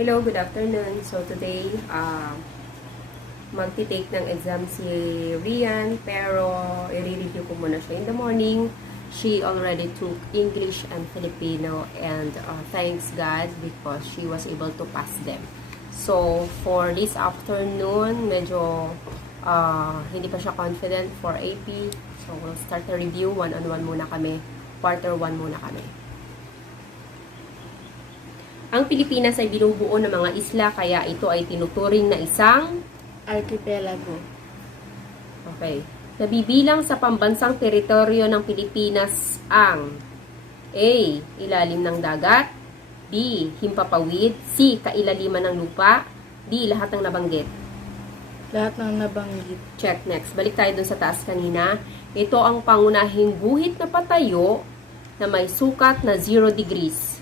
Hello, good afternoon. So today, magti-take ng exam si Rian, pero i-review ko muna siya in the morning. She already took English and Filipino, and thanks God because she was able to pass them. So for this afternoon, medyo hindi pa siya confident for AP. So we'll start the review. One-on-one muna kami. Quarter 1 muna kami. Ang Pilipinas ay binubuo ng mga isla, kaya ito ay tinuturing na isang archipelago. Okay. Nabibilang sa pambansang teritoryo ng Pilipinas ang A. Ilalim ng dagat, B. Himpapawid, C. Kailaliman ng lupa, D. Lahat ng nabanggit. Lahat ng nabanggit. Check. Next. Balik tayo dun sa taas kanina. Ito ang pangunahing guhit na patayo na may sukat na 0 degrees.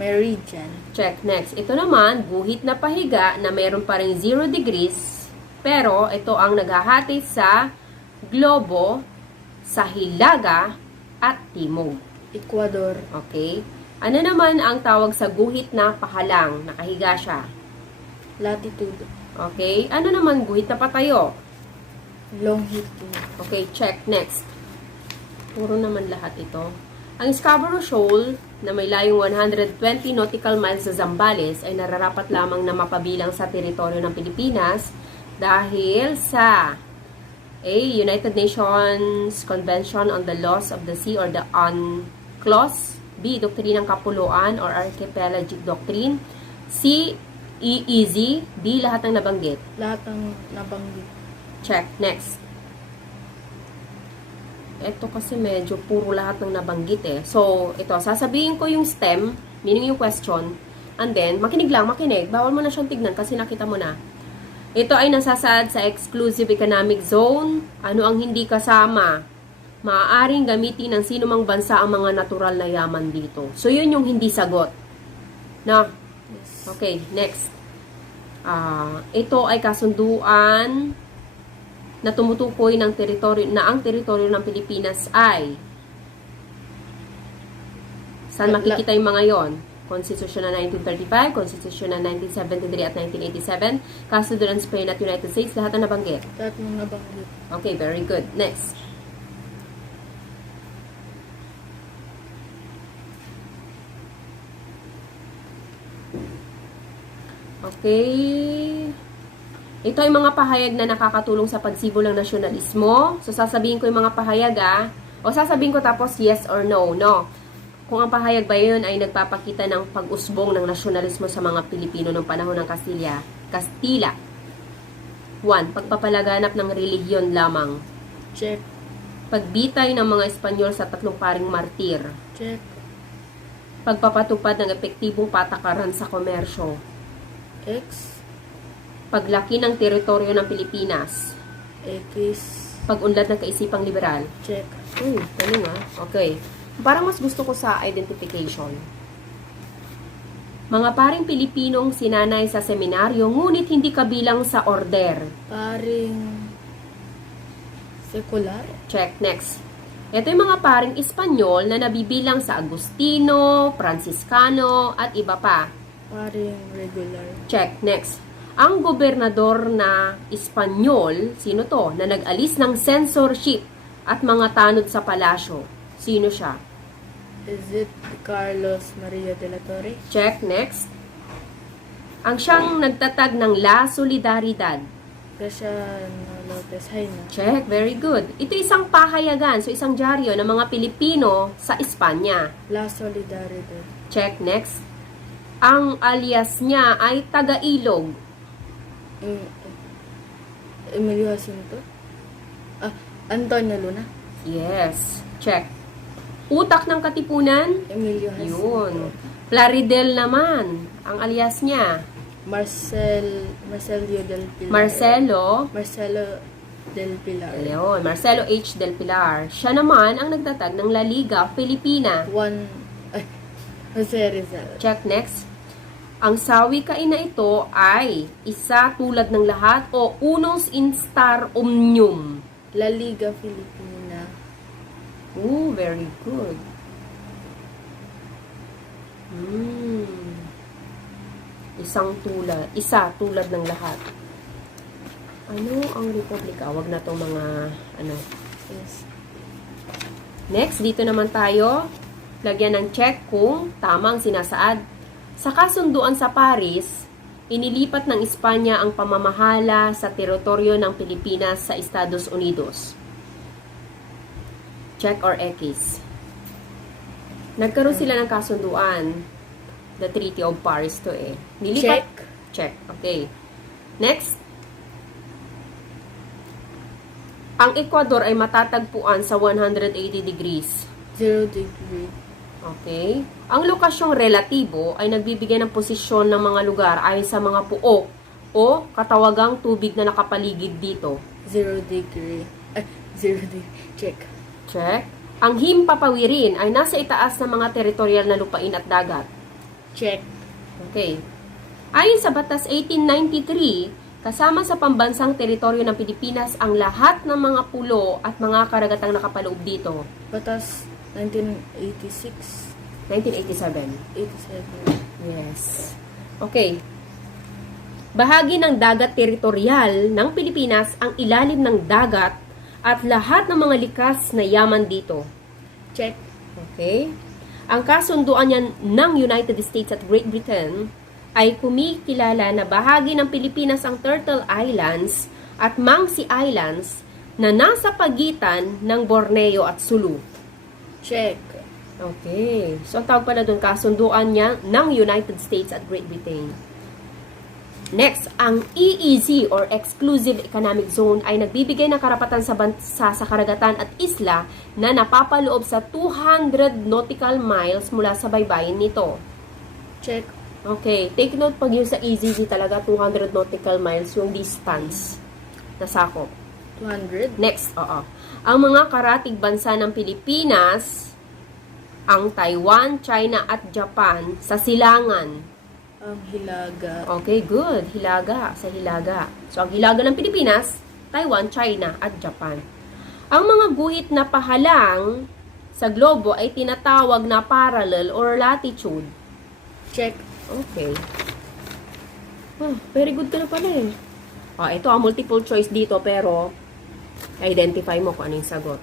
Meridian. Check. Next. Ito naman, guhit na pahiga na mayroon pa rin 0 degrees, pero ito ang naghahati sa globo, sa hilaga, at timog. Ecuador. Okay? Ano naman ang tawag sa guhit na pahalang? Nakahiga siya. Latitude. Okay? Ano naman guhit na patayo? Longitude. Okay, check. Next. Puro naman lahat ito. Ang Scarborough Shoal na may layong 120 nautical miles sa Zambales ay nararapat lamang na mapabilang sa teritoryo ng Pilipinas dahil sa A. United Nations Convention on the Laws of the Sea or the UNCLOS, B. Doktrinang Kapuluan or Archipelagic Doctrine, C. EEZ, D. Lahat ng nabanggit. Lahat ng nabanggit. Check. Next. Ito kasi medyo puro lahat ng nabanggit eh. So, ito, sasabihin ko yung stem, meaning yung question, and then, makinig. Bawal mo na siyang tignan kasi nakita mo na. Ito ay nasasaad sa exclusive economic zone. Ano ang hindi kasama? Maaaring gamitin ng sino mang bansa ang mga natural na yaman dito. So, yun yung hindi sagot. Na? Yes. Okay, next. Ito ay kasunduan na tumutukoy ng teritoryo na ang teritoryo ng Pilipinas ay saan makikita yung mga yon? Constitution na 1935, Constitution na 1973 at 1987, Kasunduan ng Spain at United States, lahat na nabanggit. Lahat ng nabanggit. Okay, very good. Next. Okay. Ito ay mga pahayag na nakakatulong sa pagsibol ng nasyonalismo. So, sasabihin ko yung mga pahayag o sasabihin ko tapos yes or no, no. Kung ang pahayag ba yun ay nagpapakita ng pag-usbong ng nasyonalismo sa mga Pilipino noong panahon ng Kastila. 1. Pagpapalaganap ng relihiyon lamang. Check. Pagbitay ng mga Espanyol sa tatlong paring martir. Check. Pagpapatupad ng epektibong patakaran sa komersyo. X. Paglaki ng teritoryo ng Pilipinas. X. Pag-unlad ng kaisipang liberal. Check. Galing Okay. Parang mas gusto ko sa identification. Mga paring Pilipinong sinanay sa seminaryo, ngunit hindi kabilang sa order. Paring sekular. Check. Next. Ito yung mga paring Espanyol na nabibilang sa Agustino, Franciscano, at iba pa. Paring regular. Check. Next. Ang gobernador na Espanyol, sino to? Na nag-alis ng censorship at mga tanod sa palasyo. Sino siya? Is it Carlos Maria de la Torre? Check. Next. Ang siyang nagtatag ng La Solidaridad. Graciano Lopez Haina. Check. Very good. Ito isang pahayagan, so isang dyaryo ng mga Pilipino sa Espanya. La Solidaridad. Check. Next. Ang alias niya ay Taga-Ilog. Emilio Jacinto? Antonio Luna? Yes. Check. Utak ng Katipunan? Emilio Jacinto. Yun. Plaridel naman. Ang alias niya. Marcelo del Pilar. Marcelo del Pilar. Ayun. Marcelo H. del Pilar. Siya naman ang nagtatag ng La Liga Filipina. Jose Rizal. Check. Next. Ang sawikain na ito ay isa tulad ng lahat o unus instar omnium. La Liga Filipina. Very good. isa tulad ng lahat. Ano ang republika? Wag na tong mga ano. Yes. Next, dito naman tayo. Lagyan ng check kung tamang sinasaad. Sa kasunduan sa Paris, inilipat ng Espanya ang pamamahala sa teritoryo ng Pilipinas sa Estados Unidos. Check or X. Nagkaroon sila ng kasunduan. The Treaty of Paris to eh. Nilipat. Check. Okay. Next. Ang Ecuador ay matatagpuan sa 180 degrees. 0 degree. Okay. Ang lokasyong relatibo ay nagbibigay ng posisyon ng mga lugar ayon sa mga puok o katawagang tubig na nakapaligid dito. 0 degree. 0 degree. Check. Check. Ang himpapawirin ay nasa itaas ng mga teritorial na lupain at dagat. Check. Okay. Ayon sa Batas 1893, kasama sa pambansang teritoryo ng Pilipinas ang lahat ng mga pulo at mga karagatang nakapaloob dito. Batas 1986. 1987. 87. Yes. Okay. Bahagi ng dagat teritorial ng Pilipinas ang ilalim ng dagat at lahat ng mga likas na yaman dito. Check. Okay. Ang kasunduan niyan ng United States at Great Britain ay kumikilala na bahagi ng Pilipinas ang Turtle Islands at Mangsi Islands na nasa pagitan ng Borneo at Sulu. Check. Okay. So, ang tawag pala doon, kasunduan niya ng United States at Great Britain. Next, ang EEZ or Exclusive Economic Zone ay nagbibigay ng karapatan sa bansa sa karagatan at isla na napapaloob sa 200 nautical miles mula sa baybayin nito. Check. Okay, take note pag yung sa EEZ talaga 200 nautical miles yung distance na sakop. 200. Next, oo. Ang mga karatig bansa ng Pilipinas, ang Taiwan, China at Japan sa silangan. Ang hilaga. Okay, good. Hilaga, sa hilaga. So, ang hilaga ng Pilipinas, Taiwan, China at Japan. Ang mga guhit na pahalang sa globo ay tinatawag na parallel or latitude. Check. Okay. Very good ka na pala eh. Ito ang multiple choice dito pero identify mo kung ano yung sagot.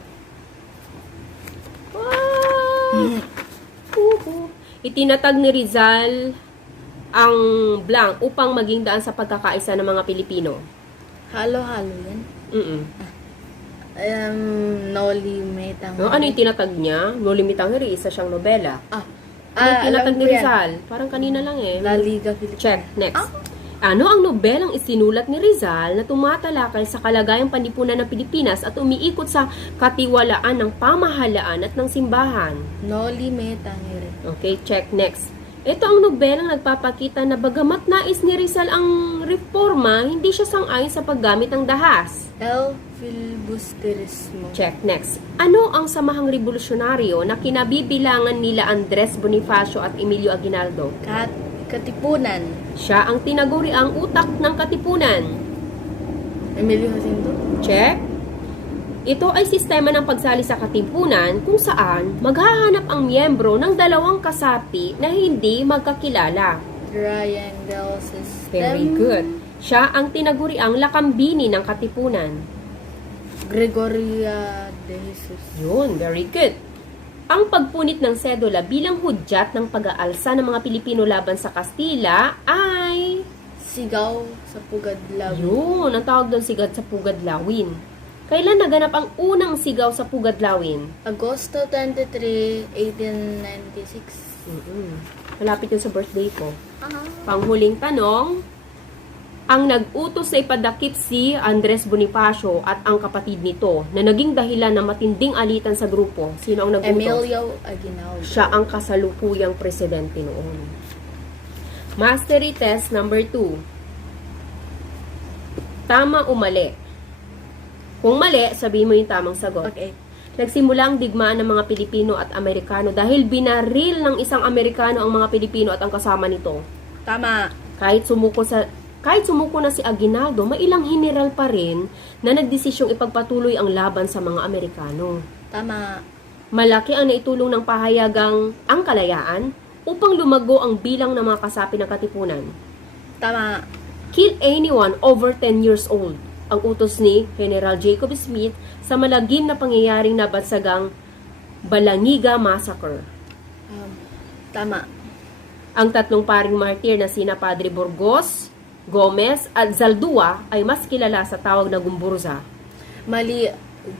Itinatag ni Rizal ang blank upang maging daan sa pagkakaisa ng mga Pilipino. Halo-halo yan. Noli Me Tangere. Ano yung tinatag niya? Noli Me Tangere, isa siyang nobela. Ano yung tinatag alam ni ko yan. Rizal? Parang kanina lang eh. La Liga Filipina. Check. Next. Ano ang nobelang isinulat ni Rizal na tumatalakay sa kalagayang panlipunan ng Pilipinas at umiikot sa katiwalaan ng pamahalaan at ng simbahan? Noli Me Tangere. Okay, check. Next. Ito ang nobelang nagpapakita na bagamat nais ni Rizal ang reforma, hindi siya sang-ayon sa paggamit ng dahas. El Filibusterismo. Check. Next. Ano ang samahang revolusyonaryo na kinabibilangan nila Andres Bonifacio at Emilio Aguinaldo? Katipunan. Siya ang tinaguriang utak ng Katipunan. Emilio Jacinto. Check. Ito ay sistema ng pagsali sa Katipunan kung saan maghahanap ang miyembro ng dalawang kasapi na hindi magkakilala. Triangle System. Very good. Siya ang tinaguriang lakambini ng Katipunan. Gregoria de Jesus. Yun, very good. Ang pagpunit ng sedula bilang hudyat ng pag-aalsa ng mga Pilipino laban sa Kastila ay... Sigaw sa Pugadlawin. Yun, ang tawag doon sigad sa Pugadlawin. Kailan naganap ang unang sigaw sa Pugadlawin? Agosto 23, 1896. Malapit yun sa birthday ko. Panghuling tanong, ang nag-utos na ipadakip si Andres Bonifacio at ang kapatid nito na naging dahilan ng matinding alitan sa grupo. Sino ang nag-utos? Emilio Aguinaldo. Siya ang kasalukuyang presidente noon. Mastery test number 2. Tama o mali? Kung mali, sabihin mo yung tamang sagot. Okay. Nagsimula ang digmaan ng mga Pilipino at Amerikano dahil binaril ng isang Amerikano ang mga Pilipino at ang kasama nito. Tama. Kahit sumuko na si Aguinaldo, mailang general pa rin na nagdesisyong ipagpatuloy ang laban sa mga Amerikano. Tama. Malaki ang naitulong ng pahayagang ang kalayaan upang lumago ang bilang ng mga kasapi ng Katipunan. Tama. Kill anyone over 10 years old. Ang utos ni General Jacob Smith sa malagim na pangyayaring nabansagang Balangiga Massacre. Tama. Ang tatlong paring martir na sina Padre Burgos, Gomez at Zaldua ay mas kilala sa tawag na Gumburza. Mali.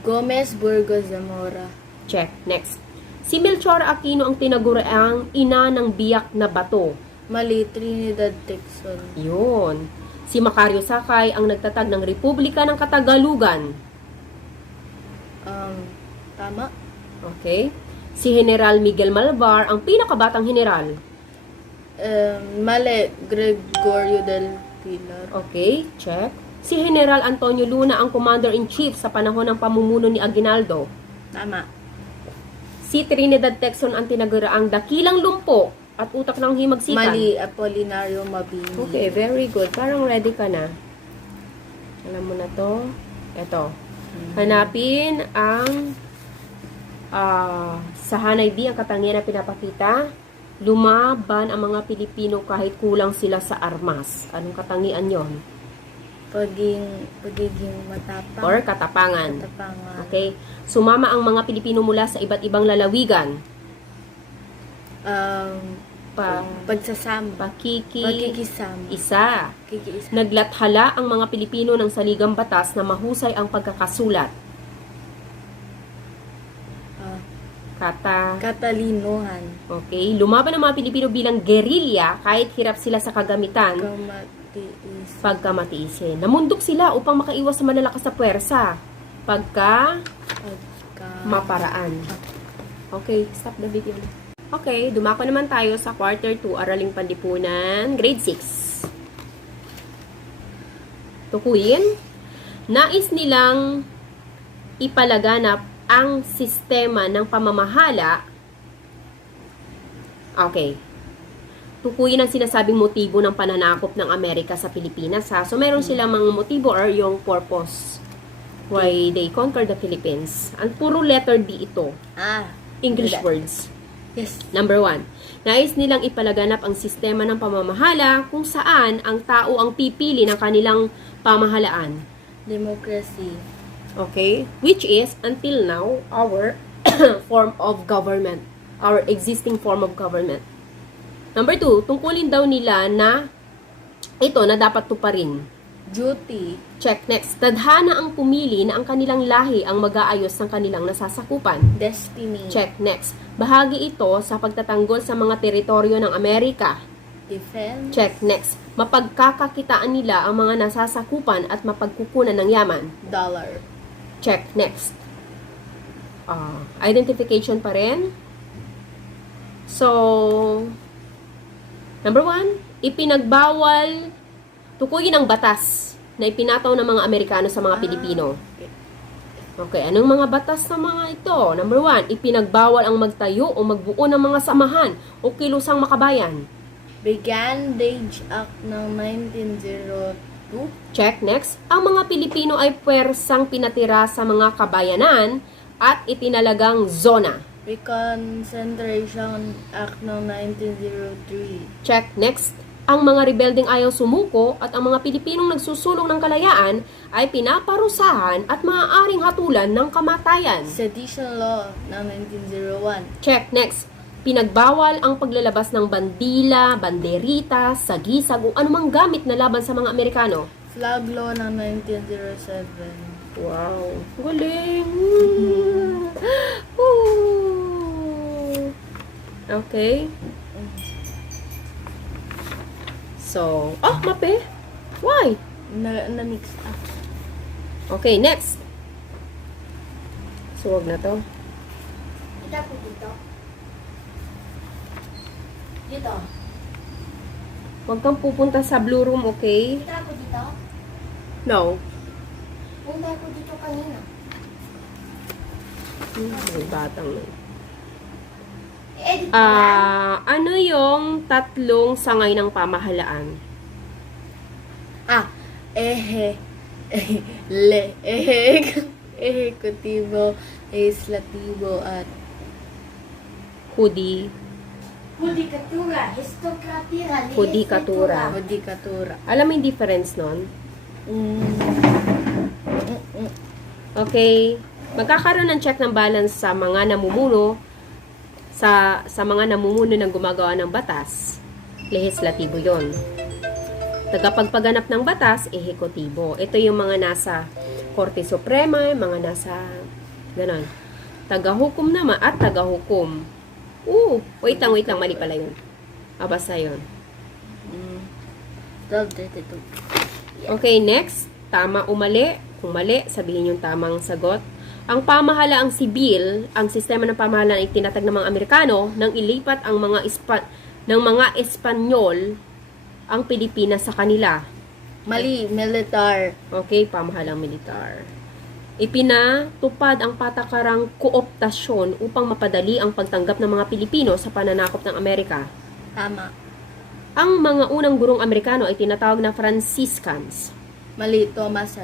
Gomez, Burgos, Zamora. Check. Next. Si Melchor Aquino ang tinaguriang ina ng biyak na bato. Mali. Trinidad, Texon. Yun. Si Macario Sakay ang nagtatag ng Republika ng Katagalugan. Tama. Okay. Si General Miguel Malvar ang pinakabatang general. Mali. Gregorio del Pilar. Okay, check. Si General Antonio Luna ang commander-in-chief sa panahon ng pamumuno ni Aguinaldo. Tama. Si Trinidad Texon ang tinaguriang dakilang lumpo at utak ng himagsikan. Mali. Apolinario Mabini. Okay, very good. Parang ready ka na. Alam mo na to. Ito. Hanapin ang sa Hanay B, ang katangian na pinapakita. Lumaban ang mga Pilipino kahit kulang sila sa armas. Anong katangian yon? Pagiging matapang. Or katapangan. Katapangan. Okay. Sumama ang mga Pilipino mula sa iba't ibang lalawigan. Pagsasama. Pakikisama. Isa. Kikiisa. Naglathala ang mga Pilipino ng saligang batas na mahusay ang pagkakasulat. Katalinuhan. Okay. Lumaban ang mga Pilipino bilang gerilya kahit hirap sila sa kagamitan. Pagkamatiisin. Namundok sila upang makaiwas sa malalakas na puwersa. Maparaan. Okay, stop the video. Okay, dumako naman tayo sa quarter 2, Araling Panlipunan, grade 6. Tukuyin. Nais nilang ipalaganap ang sistema ng pamamahala. Okay. Tukuyin ang sinasabing motibo ng pananakop ng Amerika sa Pilipinas, ha? So, meron silang mga motibo or yung purpose why they conquered the Philippines. Ang puro letter D ito. English words. Yes. Number 1. Nais nilang ipalaganap ang sistema ng pamamahala kung saan ang tao ang pipili ng kanilang pamahalaan. Democracy. Okay? Which is, until now, our form of government. Our existing form of government. Number 2, tungkulin daw nila na ito na dapat tuparin. Duty. Check. Next. Tadhana ang pumili na ang kanilang lahi ang mag-aayos ng kanilang nasasakupan. Destiny. Check. Next. Bahagi ito sa pagtatanggol sa mga teritoryo ng Amerika. Defense. Check. Next. Mapagkakakitaan nila ang mga nasasakupan at mapagkukunan ng yaman. Dollar. Check. Next. Identification pa rin. So, number 1, ipinagbawal tukuyin ang batas na ipinataw ng mga Amerikano sa mga Pilipino. Okay, anong mga batas sa mga ito? Number 1, ipinagbawal ang magtayo o magbuo ng mga samahan o kilusang makabayan. Brigandage Act ng 1902. Check. Next, ang mga Pilipino ay puwersang pinatira sa mga kabayanan at itinalagang zona. Reconcentration Act ng 1903. Check. Next, ang mga rebeldeng ayaw sumuko at ang mga Pilipinong nagsusulong ng kalayaan ay pinaparusahan at maaaring hatulan ng kamatayan. Sedition Law ng 1901. Check. Next, pinagbawal ang paglalabas ng bandila, banderita, sagisag o anumang gamit na laban sa mga Amerikano. Flag Law ng 1907. Wow, galing! Okay. So, mape. Why? Na-mix up. Okay, next. So, wag na to. Kita po dito. Dito. Wag kang pupunta sa blue room, okay? Kita po dito. No. Punta ko dito kanina. May batang na. Edit Ano yung tatlong sangay ng pamahalaan? Ehekutibo, legislatibo, at Hudi. Judikatura, histokratura, Judikatura. Judikatura. Alam mo yung difference nun? Mm. Okay. Magkakaroon ng check ng balance sa mga namumuno sa mga namumuno ng gumagawa ng batas. Lehislatibo yon. Tagapagpaganap ng batas, ehekutibo. Ito yung mga nasa Korte Suprema, yung mga nasa ganon. Tagahukom naman at tagahukom. Wait lang, mali pala yun. Basta yun. 1232. Okay, next. Tama o mali. Kung mali, sabihin yung tamang sagot. Ang pamahalaang sibil, ang sistema ng pamahalaan ay tinatag ng mga Amerikano nang ilipat ang mga Espanyol ang Pilipinas sa kanila. Mali, militar. Okay, pamahalang militar. Ipinatupad ang patakarang kooptasyon upang mapadali ang pagtanggap ng mga Pilipino sa pananakop ng Amerika. Tama. Ang mga unang gurong Amerikano ay tinatawag na Franciscans. Mali, Thomas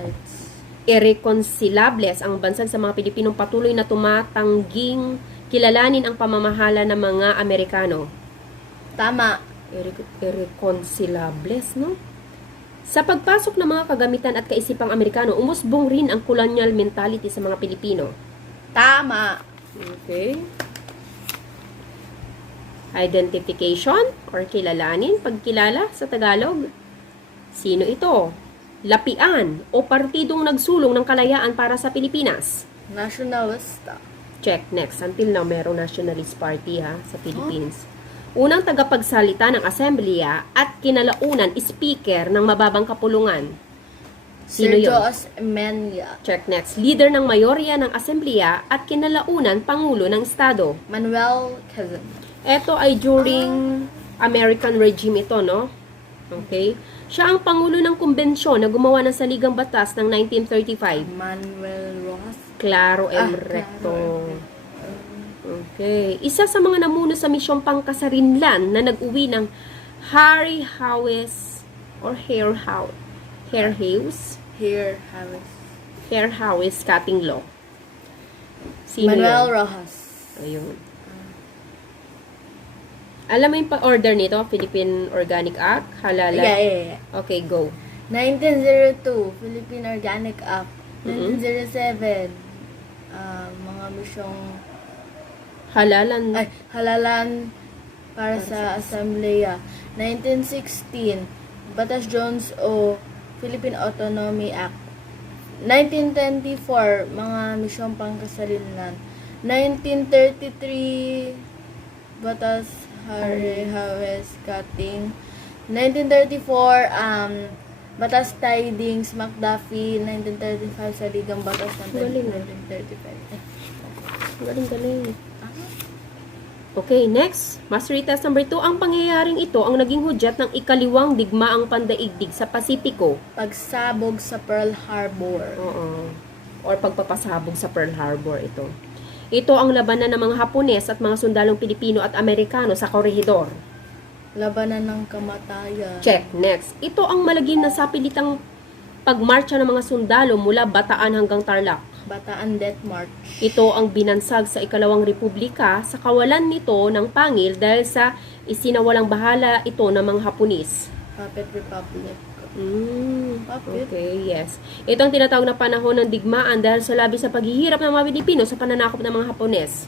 Irreconcilables ang bansag sa mga Pilipinong patuloy na tumatangging kilalanin ang pamamahala ng mga Amerikano. Tama. Irreconcilables, no? Sa pagpasok ng mga kagamitan at kaisipang Amerikano, umusbong rin ang colonial mentality sa mga Pilipino. Tama. Okay. Identification or kilalanin, pagkilala sa Tagalog. Sino ito? Lapian o partidong nagsulong ng kalayaan para sa Pilipinas. Nationalista. Check. Next. Until now, merong nationalist party sa Philippines. Unang tagapagsalita ng asembleya at kinalaunan speaker ng mababang kapulungan. Sino Sergio yun? Osmeña. Check. Next. Leader ng mayorya ng asembleya at kinalaunan pangulo ng estado. Manuel Quezon. Ito ay during American regime ito, no? Okay? Siya ang pangulo ng kumbensyon na gumawa ng saligang batas ng 1935. Manuel Rojas. Claro M. Recto. Okay. Isa sa mga namuno sa misyong pangkasarinlan na nag-uwi ng Harry Hawes or Hare Hawes cutting law. Sino Manuel yun? Rojas. Ayun. Alam mo yung pa-order nito? Philippine Organic Act? Halala? Yeah. Okay, go. 1902, Philippine Organic Act. 1907, mga misyong halalan para sa Asambleya. 1916, Batas Jones o Philippine Autonomy Act. 1924, mga misyong pangkasalinlan. 1933, Batas Harry Hawes Cutting. 1934, Batas Tidings McDuffie. 1935, Saligang Batas ng Galing. 1935. Galing. Okay, next. Mastery test number 2. Ang pangyayaring ito ang naging hudyat ng ikaliwang digmaang pandaigdig sa Pasipiko. Pagsabog sa Pearl Harbor. Oo. Or pagpapasabog sa Pearl Harbor ito. Ito ang labanan ng mga Hapones at mga sundalong Pilipino at Amerikano sa Corregidor. Labanan ng kamatayan. Check. Next. Ito ang malagim na sapilitang pagmarcha ng mga sundalo mula Bataan hanggang Tarlac. Bataan Death March. Ito ang binansag sa ikalawang republika sa kawalan nito ng pangil dahil sa isinawalang bahala ito ng mga Hapones. Puppet Republic. Puppet. Okay, yes. Ito ang tinatawag na panahon ng digmaan dahil sa labis sa paghihirap ng mga Pilipino sa pananakop ng mga Hapones.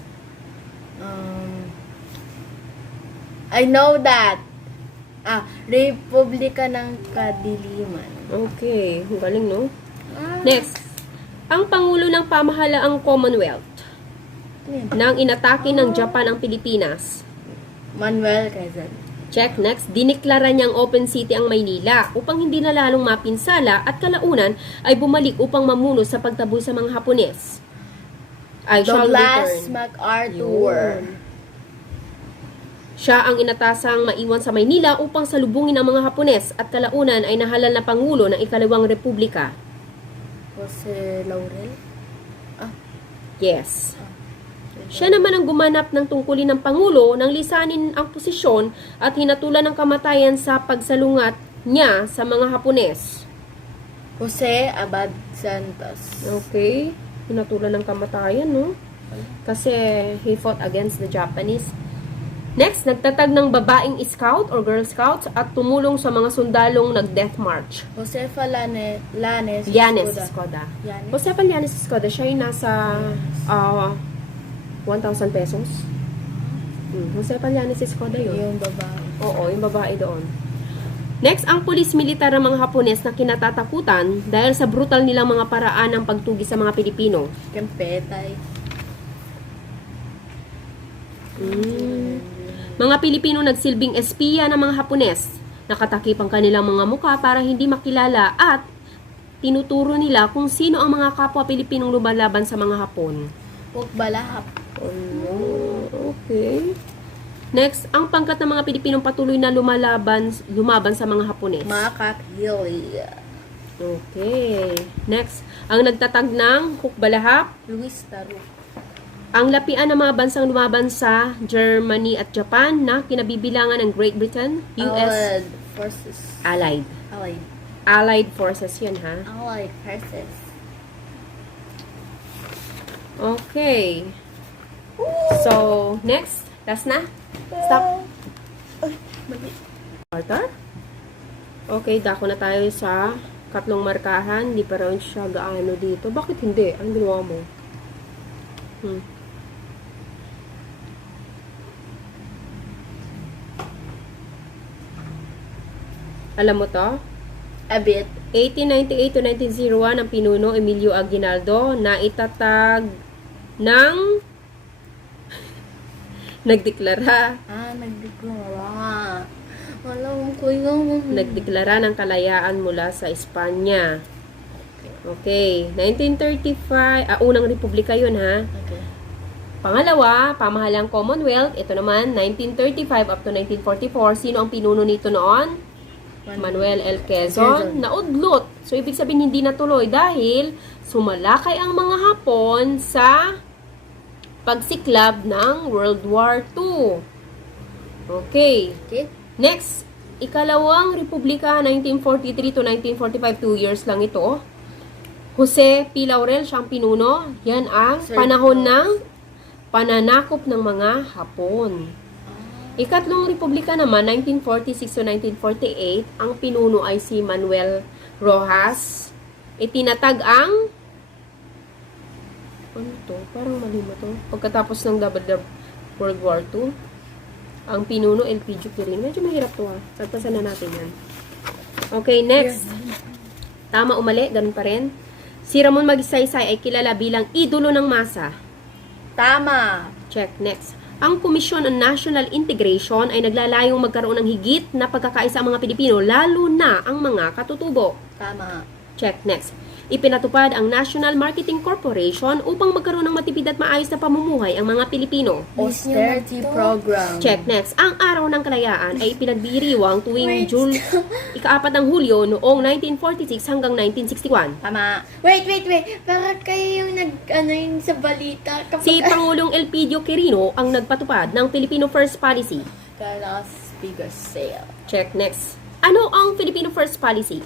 I know that. Republika ng Kadiliman. Okay, ang galing, no? Next. Ang Pangulo ng Pamahalaang Commonwealth nang inatake ng Japan ang Pilipinas. Manuel Quezon. Check. Next. Diniklara niyang open city ang Maynila upang hindi na lalong mapinsala at kalaunan ay bumalik upang mamuno sa pagtaboy sa mga Hapones. I shall Douglas return. MacArthur. Yun. Siya ang inatasang maiwan sa Maynila upang salubungin ang mga Hapones at kalaunan ay nahalal na Pangulo ng ikalawang Republika. Jose Laurel. Yes. Siya naman ang gumanap ng tungkulin ng Pangulo nang lisanin ang posisyon at hinatulan ng kamatayan sa pagsalungat niya sa mga Hapones. Jose Abad Santos. Okay. Hinatulan ng kamatayan, no? Kasi he fought against the Japanese. Next, nagtatag ng babaeng scout or girl scouts at tumulong sa mga sundalong nag-death march. Josefa Llanes Llanes Escoda. Escoda. Llanes? Josefa Llanes Escoda, siya yung nasa 1,000 pesos. Josefa Llanes Escoda yun. Yung babae. Oo, yung babae doon. Next, ang pulis militar ng mga Hapones na kinatatakutan dahil sa brutal nilang mga paraan ng pagtugi sa mga Pilipino. Kempetay. Mga Pilipino nagsilbing espiya ng mga Hapones. Nakatakip ang kanilang mga mukha para hindi makilala at tinuturo nila kung sino ang mga kapwa Pilipinong lumalaban sa mga Hapon. Pukbalahap. Okay. Next, ang pangkat ng mga Pilipinong patuloy na lumaban sa mga Hapones. Makakili. Okay. Next, ang nagtatag ng Hukbalahap, Luis Taru. ang lapian ng mga bansang lumaban sa Germany at Japan na kinabibilangan ng Great Britain, US, Allied Forces. Allied. Allied. Allied forces yun, ha? Allied Forces. Okay. So, next. Last na? Stop. Arthur? Okay, dako na tayo sa katlong markahan. Hindi pa rin siya gaano dito. Bakit hindi? Ang ginawa mo? Alam mo to? A bit. 1898 to 1901 ang pinuno Emilio Aguinaldo na itatag ng nagdeklara Alam ko yung... nagdeklara ng kalayaan mula sa Espanya. Okay, 1935, unang republika yun, ha. Okay. Pangalawa, pamahalang Commonwealth, ito naman 1935 up to 1944. Sino ang pinuno nito noon? Manuel L. Quezon, naudlot. So, ibig sabihin hindi natuloy dahil sumalakay ang mga Hapon sa pagsiklab ng World War II. Okay. Okay. Next, ikalawang republika, 1943 to 1945, 2 years lang ito. Jose P. Laurel, siyang pinuno. Yan ang panahon ng pananakop ng mga Hapon. Ikatlong republika naman, 1946 to 1948, ang pinuno ay si Manuel Rojas. Itinatag ang ano to? Parang mali mo to. Pagkatapos ng World War II, ang pinuno Elpidio Quirino. Medyo mahirap to, ha. Sagpasan na natin yan. Okay, next. Tama, umali. Ganun pa rin. Si Ramon Magsaysay ay kilala bilang idolo ng masa. Tama. Check. Next. Ang Komisyon on National Integration ay naglalayong magkaroon ng higit na pagkakaisa ang mga Pilipino, lalo na ang mga katutubo. Tama. Check. Next. Ipinatupad ang National Marketing Corporation upang magkaroon ng matipid at maayos na pamumuhay ang mga Pilipino. Austerity program. Check. Next. Ang Araw ng Kalayaan ay ipinagdiriwang tuwing ika-4 ng Hulyo noong 1946 hanggang 1961. Tama. Wait. Para kayo yung yung sa balita. Si Pangulong Elpidio Quirino ang nagpatupad ng Filipino First Policy. Carlos Bigasale. Check. Next. Ano ang Filipino First Policy?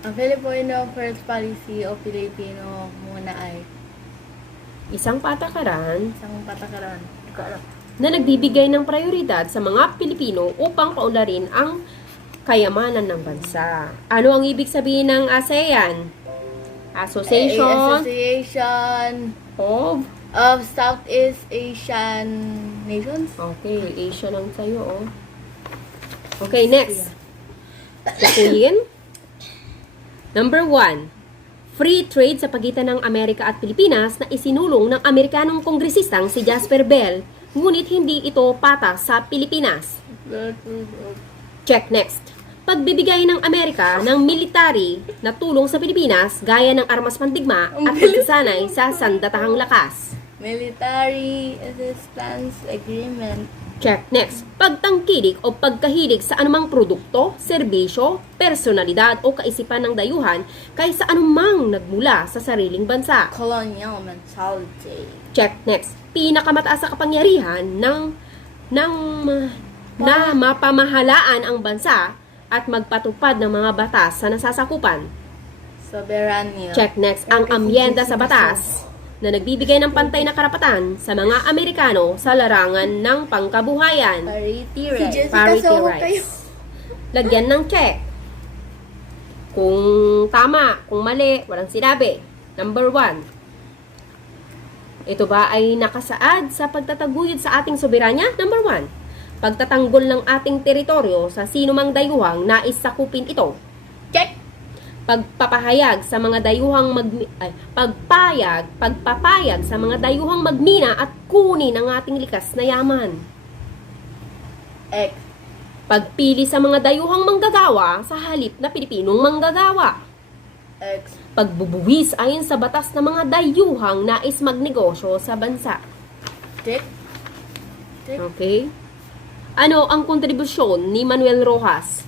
Ang Filipino First Policy o Filipino muna ay Isang patakaran isang patakaran. na nagbibigay ng prioridad sa mga Pilipino upang paunlarin ang kayamanan ng bansa. Ano ang ibig sabihin ng ASEAN? Association of... of Southeast Asian Nations. Okay, Asia lang sa'yo, oh. Okay, next. Tukuyin. Number 1. Free trade sa pagitan ng Amerika at Pilipinas na isinulong ng Amerikanong kongresistang si Jasper Bell, ngunit hindi ito patas sa Pilipinas. Check. Next. Pagbibigay ng Amerika ng military na tulong sa Pilipinas gaya ng armas pandigma at pagsasanay sa sandatahang lakas. Military Assistance Agreement. Check. Next. Pagtangkilik o pagkahilig sa anumang produkto, serbisyo, personalidad o kaisipan ng dayuhan kaysa anumang nagmula sa sariling bansa. Colonial mentality. Check. Next. Pinakamataas sa kapangyarihan na mapamahalaan ang bansa at magpatupad ng mga batas sa nasasakupan. Soberania. Check. Next. Ang amyenda sa batas na nagbibigay ng pantay na karapatan sa mga Amerikano sa larangan ng pangkabuhayan. Parity Si rights. Jessica Parity Soho rights. kayo. Lagyan ng check. Kung tama, kung mali, walang sinabi. Number 1. Ito ba ay nakasaad sa pagtataguyod sa ating soberanya? Number 1. Pagtatanggol ng ating teritoryo sa sinumang dayuhang nais sakupin ito. Check. Pagpapahayag sa mga dayuhang pagpapayag sa mga dayuhang magmina at kunin ang ating likas na yaman. X. Pagpili sa mga dayuhang manggagawa sa halip na Pilipinong manggagawa. X. Pagbubuwis ayon sa batas ng mga dayuhang nais magnegosyo sa bansa. Tick. Okay? Ano ang kontribusyon ni Manuel Rojas?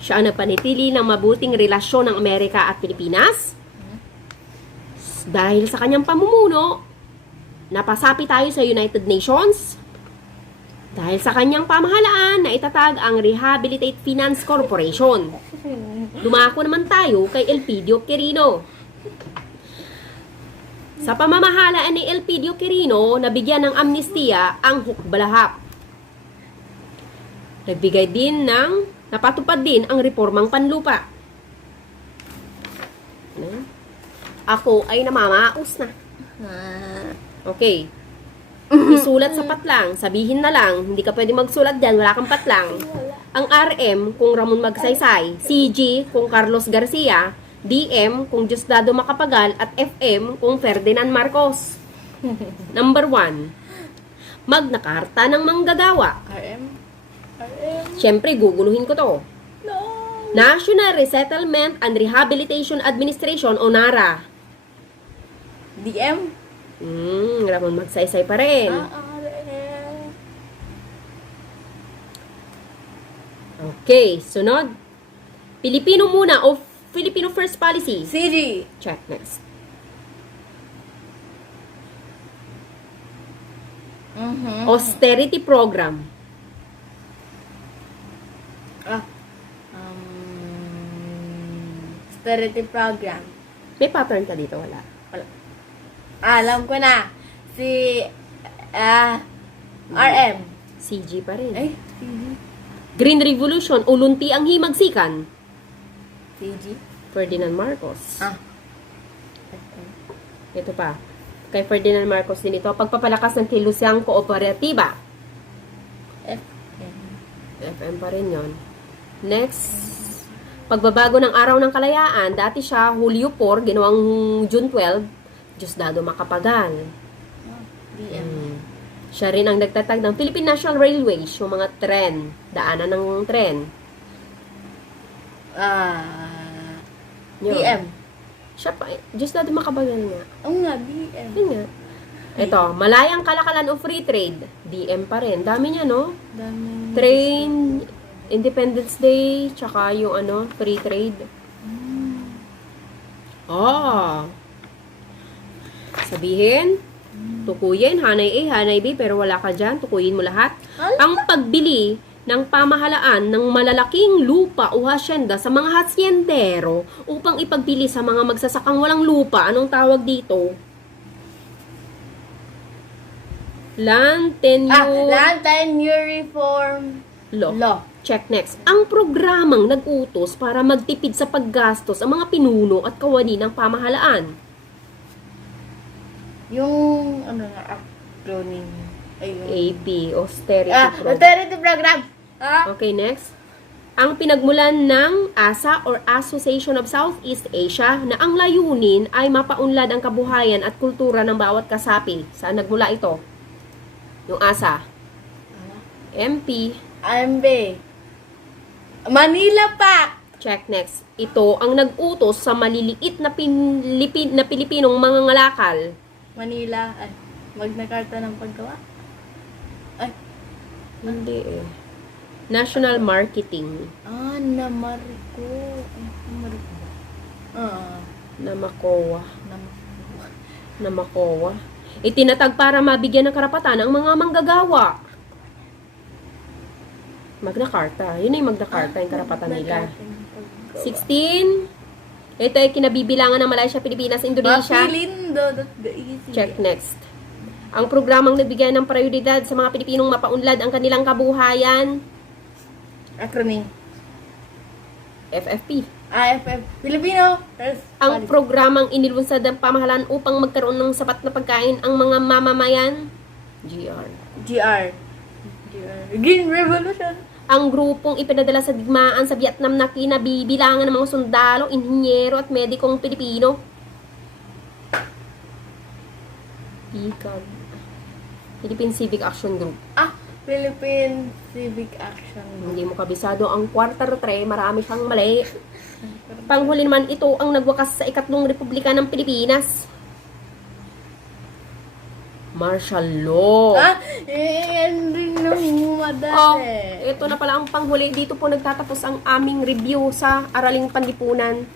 Siya ang nagpanitili ng mabuting relasyon ng Amerika at Pilipinas. Dahil sa kanyang pamumuno, napasapi tayo sa United Nations. Dahil sa kanyang pamahalaan na itatag ang Rehabilitate Finance Corporation. Dumako naman tayo kay Elpidio Quirino. Sa pamamahalaan ni Elpidio Quirino, nabigyan ng amnestiya ang hukbalahap. Napatupad din ang reformang panlupa. Ako ay namamaos na. Okay. Isulat sa patlang, sabihin na lang, hindi ka pwede magsulat dyan, wala kang patlang. Ang RM kung Ramon Magsaysay, CG kung Carlos Garcia, DM kung Diosdado Macapagal, at FM kung Ferdinand Marcos. Number 1. Magna Carta ng Manggagawa. RM. Siyempre, guguluhin ko to. No. National Resettlement and Rehabilitation Administration o NARA. DM. Ramon Magsaysay pa rin. RM. Okay, sunod. Pilipino muna o Filipino First Policy. CG. Check next. Austerity Program. Austerity program. May pattern ka dito, wala? Alam ko na. Si RM. CG pa rin. Ay, CG. Green Revolution, ulunti ang himagsikan. CG. Ferdinand Marcos. Okay. Ito pa. Kay Ferdinand Marcos din ito. Pagpapalakas ng kilusyang kooperatiba. FM. FM pa rin yon. Next. Pagbabago ng araw ng kalayaan. Dati siya, Hulyo 4, ginawang June 12. Diosdado Macapagal. DM. Siya rin ang nagtatag ng Philippine National Railways, yung mga tren, daanan ng tren. Yun. DM. Siya pa, Diosdado Macapagal nga. Oo nga, DM. Yun nga. Ito, Malayang Kalakalan o Free Trade. DM pa rin. Dami niya, no? Daming... Train, Independence Day, tsaka yung free trade. Sabihin, tukuyin, hanay A, hanay B, pero wala ka dyan, tukuyin mo lahat. Ang pagbili ng pamahalaan ng malalaking lupa o hasyenda sa mga hasyendero upang ipagbili sa mga magsasakang walang lupa. Anong tawag dito? Land Tenure Land Tenure Reform Law. Check next. Ang programang nag-utos para magtipid sa paggastos ang mga pinuno at kawani ng pamahalaan. Yung, acronym. Ayun. AP, Austerity Program. Austerity program. Okay, next. Ang pinagmulan ng ASA or Association of Southeast Asia na ang layunin ay mapaunlad ang kabuhayan at kultura ng bawat kasapi. Saan nagmula ito? Yung ASA. MP. AMB. Manila Pact. Check next. Ito ang nag-utos sa maliliit na Pilipinong mangangalakal. Manila. Magna Carta ng Paggawa. Hindi eh. National Marketing. Namarco. Namakowa. Namakowa. Itinatag para mabigyan ng karapatan ang mga manggagawa. Magna Carta. Yun na yung Magna Carta, yung karapatan nila. 16. Ito ay kinabibilangan ng Malaysia, Pilipinas, Indonesia. Mapilindo.easy. Check next. Ang programang nagbigay ng prioridad sa mga Pilipinong mapaunlad ang kanilang kabuhayan. Acronym. FFP. AFF. Filipino First Ang Policy. programang inilunsad ng pamahalaan upang magkaroon ng sapat na pagkain ang mga mamamayan. GR. GR. Green Revolution. Ang grupong ipinadala sa digmaan sa Vietnam na kinabibilangan ng mga sundalo, inhinyero at medikong Pilipino. PCAG. Philippine Civic Action Group. Philippine Civic Action Group. Hindi mo kabisado ang quarter 3, marami siyang mali. Panghuli naman ito ang nagwakas sa ikatlong Republika ng Pilipinas. Martial law. Yan rin nung Oh, madali. ito na pala ang panghuli. Dito po nagtatapos ang aming review sa Araling Panlipunan.